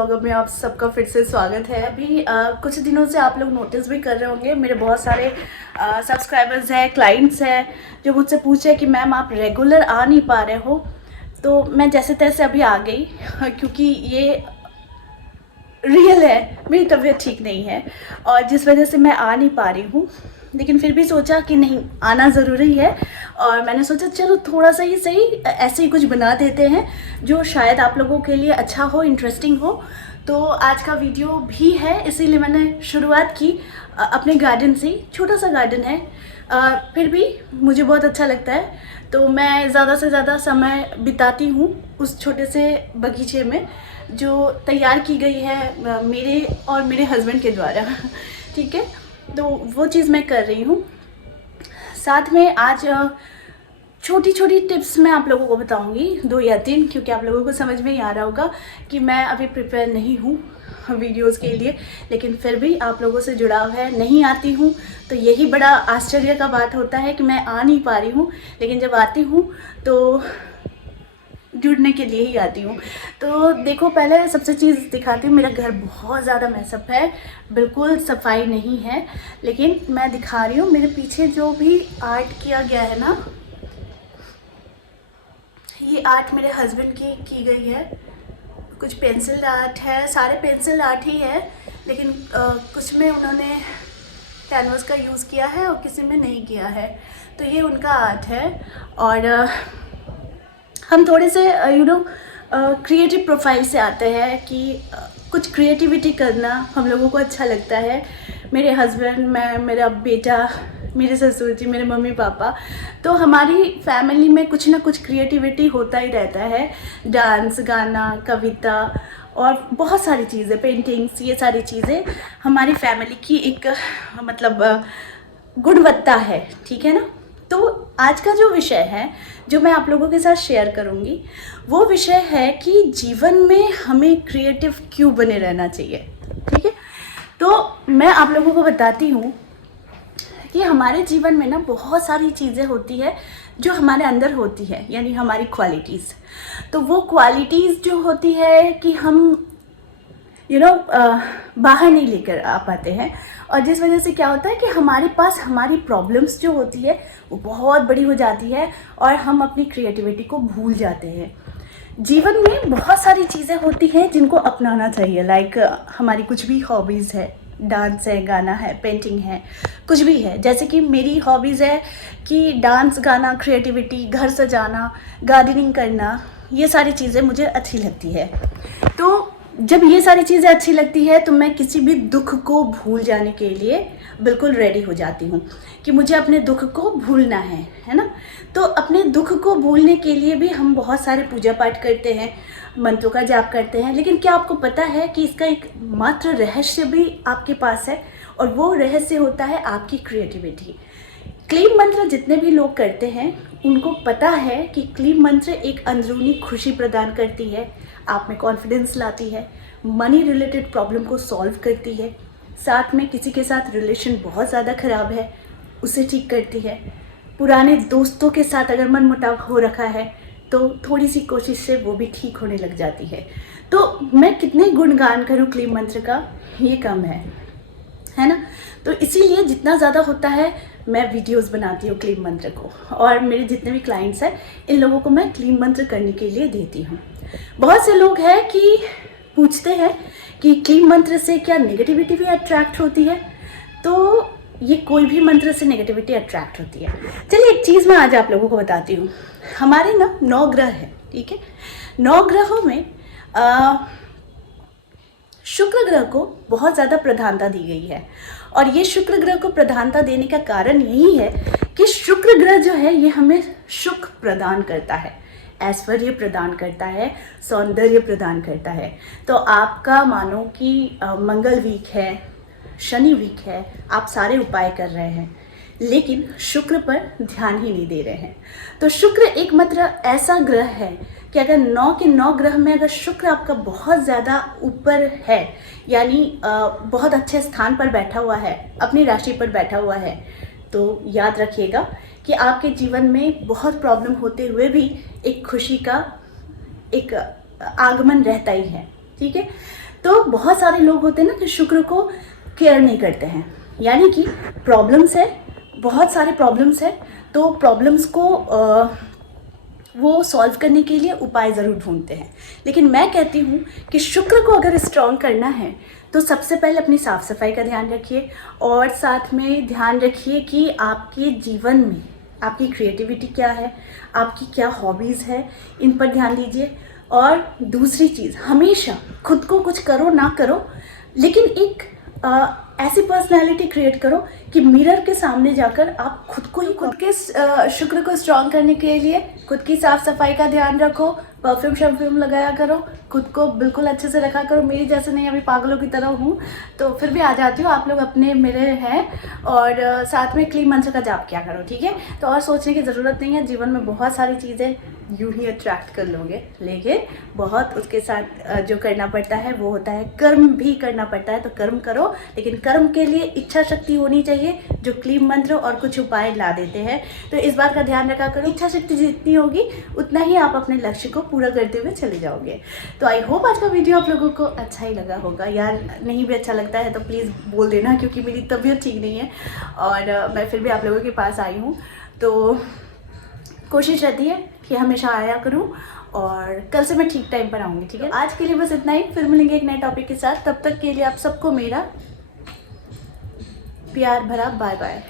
Blogger में आप सबका फिर से स्वागत है। अभी कुछ दिनों से आप लोग नोटिस भी कर रहे होंगे, मेरे बहुत सारे सब्सक्राइबर्स हैं, क्लाइंट्स हैं जो मुझसे पूछे कि मैम आप रेगुलर आ नहीं पा रहे हो। तो मैं जैसे तैसे अभी आ गई क्योंकि ये रियल है, मेरी तबीयत ठीक नहीं है और जिस वजह से मैं आ नहीं पा रही हूँ। लेकिन फिर भी सोचा कि नहीं, आना ज़रूरी है और मैंने सोचा चलो थोड़ा सा ही सही ऐसे ही कुछ बना देते हैं जो शायद आप लोगों के लिए अच्छा हो, इंटरेस्टिंग हो। तो आज का वीडियो भी है, इसीलिए मैंने शुरुआत की अपने गार्डन से। छोटा सा गार्डन है, फिर भी मुझे बहुत अच्छा लगता है तो मैं ज़्यादा से ज़्यादा समय बिताती हूँ उस छोटे से बगीचे में जो तैयार की गई है मेरे और मेरे हस्बैंड के द्वारा। ठीक है, तो वो चीज़ मैं कर रही हूँ। साथ में आज छोटी छोटी टिप्स मैं आप लोगों को बताऊंगी, 2 या 3, क्योंकि आप लोगों को समझ में ही आ रहा होगा कि मैं अभी प्रिपेयर नहीं हूँ वीडियोस के लिए, लेकिन फिर भी आप लोगों से जुड़ाव है। नहीं आती हूँ तो यही बड़ा आश्चर्य का बात होता है कि मैं आ नहीं पा रही हूँ, लेकिन जब आती हूँ तो जुड़ने के लिए ही आती हूँ। तो देखो, पहले सबसे चीज़ दिखाती हूँ। मेरा घर बहुत ज़्यादा मैसअप है, बिल्कुल सफाई नहीं है, लेकिन मैं दिखा रही हूँ। मेरे पीछे जो भी आर्ट किया गया है ना, ये आर्ट मेरे हस्बैंड की गई है। कुछ पेंसिल आर्ट है, सारे पेंसिल आर्ट ही है, लेकिन कुछ में उन्होंने कैनवस का यूज़ किया है और किसी में नहीं किया है। तो ये उनका आर्ट है और हम थोड़े से क्रिएटिव प्रोफाइल से आते हैं कि कुछ क्रिएटिविटी करना हम लोगों को अच्छा लगता है। मेरे हस्बैंड, मैं, मेरा बेटा, मेरे ससुर जी, मेरे मम्मी पापा, तो हमारी फैमिली में कुछ ना कुछ क्रिएटिविटी होता ही रहता है। डांस, गाना, कविता और बहुत सारी चीज़ें, पेंटिंग्स, ये सारी चीज़ें हमारी फैमिली की एक मतलब गुणवत्ता है। ठीक है ना। तो आज का जो विषय है जो मैं आप लोगों के साथ शेयर करूंगी, वो विषय है कि जीवन में हमें क्रिएटिव क्यों बने रहना चाहिए। ठीक है, तो मैं आप लोगों को बताती हूँ कि हमारे जीवन में ना बहुत सारी चीज़ें होती है जो हमारे अंदर होती है, यानी हमारी क्वालिटीज़। तो वो क्वालिटीज़ जो होती है कि हम बाहर नहीं लेकर आ पाते हैं, और जिस वजह से क्या होता है कि हमारे पास हमारी प्रॉब्लम्स जो होती है वो बहुत बड़ी हो जाती है और हम अपनी क्रिएटिविटी को भूल जाते हैं। जीवन में बहुत सारी चीज़ें होती हैं जिनको अपनाना चाहिए, लाइक हमारी कुछ भी हॉबीज़ है, डांस है, गाना है, पेंटिंग है, कुछ भी है। जैसे कि मेरी हॉबीज़ है कि डांस, गाना, क्रिएटिविटी, घर सजाना, गार्डनिंग करना, ये सारी चीज़ें मुझे अच्छी लगती है। तो जब ये सारी चीज़ें अच्छी लगती है तो मैं किसी भी दुख को भूल जाने के लिए बिल्कुल रेडी हो जाती हूँ कि मुझे अपने दुख को भूलना है ना। तो अपने दुख को भूलने के लिए भी हम बहुत सारे पूजा पाठ करते हैं, मंत्रों का जाप करते हैं, लेकिन क्या आपको पता है कि इसका एक मात्र रहस्य भी आपके पास है, और वो रहस्य होता है आपकी क्रिएटिविटी। क्लीम मंत्र जितने भी लोग करते हैं उनको पता है कि क्लीम मंत्र एक अंदरूनी खुशी प्रदान करती है, आप में कॉन्फिडेंस लाती है, मनी रिलेटेड प्रॉब्लम को सॉल्व करती है, साथ में किसी के साथ रिलेशन बहुत ज़्यादा ख़राब है उसे ठीक करती है, पुराने दोस्तों के साथ अगर मनमुटाव हो रखा है तो थोड़ी सी कोशिश से वो भी ठीक होने लग जाती है। तो मैं कितने गुणगान करूँ क्लीम मंत्र का, ये कम है ना। तो इसीलिए जितना ज़्यादा होता है मैं वीडियोस बनाती हूँ क्लीम मंत्र को, और मेरे जितने भी क्लाइंट्स हैं इन लोगों को मैं क्लीम मंत्र करने के लिए देती हूँ। बहुत से लोग हैं कि पूछते हैं कि क्लीम मंत्र से क्या नेगेटिविटी भी अट्रैक्ट होती है। तो ये कोई भी मंत्र से नेगेटिविटी अट्रैक्ट होती है। चलिए एक चीज़ मैं आज आप लोगों को बताती हूँ। हमारे ना 9 ग्रह हैं, ठीक है। 9 ग्रहों में शुक्र ग्रह को बहुत ज़्यादा प्रधानता दी गई है, और ये शुक्र ग्रह को प्रधानता देने का कारण यही है कि शुक्र ग्रह जो है ये हमें सुख प्रदान करता है, ऐश्वर्य प्रदान करता है, सौंदर्य प्रदान करता है। तो आपका मानो कि मंगल वीक है, शनि वीक है, आप सारे उपाय कर रहे हैं लेकिन शुक्र पर ध्यान ही नहीं दे रहे हैं। तो शुक्र एकमात्र ऐसा ग्रह है कि अगर 9 के 9 ग्रह में अगर शुक्र आपका बहुत ज़्यादा ऊपर है, यानी बहुत अच्छे स्थान पर बैठा हुआ है, अपनी राशि पर बैठा हुआ है, तो याद रखिएगा कि आपके जीवन में बहुत प्रॉब्लम होते हुए भी एक खुशी का एक आगमन रहता ही है। ठीक है, तो बहुत सारे लोग होते हैं ना कि शुक्र को केयर नहीं करते हैं, यानी कि प्रॉब्लम्स है, बहुत सारे प्रॉब्लम्स है, तो प्रॉब्लम्स को वो सॉल्व करने के लिए उपाय ज़रूर ढूंढते हैं। लेकिन मैं कहती हूँ कि शुक्र को अगर स्ट्रॉन्ग करना है तो सबसे पहले अपनी साफ़ सफाई का ध्यान रखिए, और साथ में ध्यान रखिए कि आपके जीवन में आपकी क्रिएटिविटी क्या है, आपकी क्या हॉबीज़ है, इन पर ध्यान दीजिए। और दूसरी चीज़, हमेशा खुद को कुछ करो ना करो, लेकिन एक ऐसी पर्सनालिटी क्रिएट करो कि मिरर के सामने जाकर आप खुद को ही खुद के शुक्र को स्ट्रॉन्ग करने के लिए खुद की साफ़ सफाई का ध्यान रखो, परफ्यूम शम्फ्यूम लगाया करो, खुद को बिल्कुल अच्छे से रखा करो। मेरी जैसे नहीं, अभी पागलों की तरह हूँ तो फिर भी आ जाती हूँ, आप लोग अपने मिरर हैं। और साथ में क्लीन मंत्र का जाप किया करो, ठीक है। तो और सोचने की ज़रूरत नहीं है, जीवन में बहुत सारी चीज़ें यूँ ही अट्रैक्ट कर लोगे, लेकिन बहुत उसके साथ जो करना पड़ता है वो होता है कर्म भी करना पड़ता है। तो कर्म करो, लेकिन कर्म के लिए इच्छा शक्ति होनी चाहिए जो क्लीन मंत्र और कुछ उपाय ला देते हैं। तो इस बात का ध्यान रखा करो, इच्छा शक्ति जितनी होगी उतना ही आप अपने लक्ष्य को पूरा करते हुए चले जाओगे। तो आई होप आज का वीडियो आप लोगों को अच्छा ही लगा होगा। यार नहीं भी अच्छा लगता है तो प्लीज़ बोल देना, क्योंकि मेरी तबीयत ठीक नहीं है और मैं फिर भी आप लोगों के पास आई हूँ। तो कोशिश रहती है कि हमेशा आया करूं, और कल से मैं ठीक टाइम पर आऊँगी, ठीक है। आज के लिए बस इतना ही, फिर मिलेंगे एक नए टॉपिक के साथ। तब तक के लिए आप सबको मेरा प्यार भरा बाय बाय।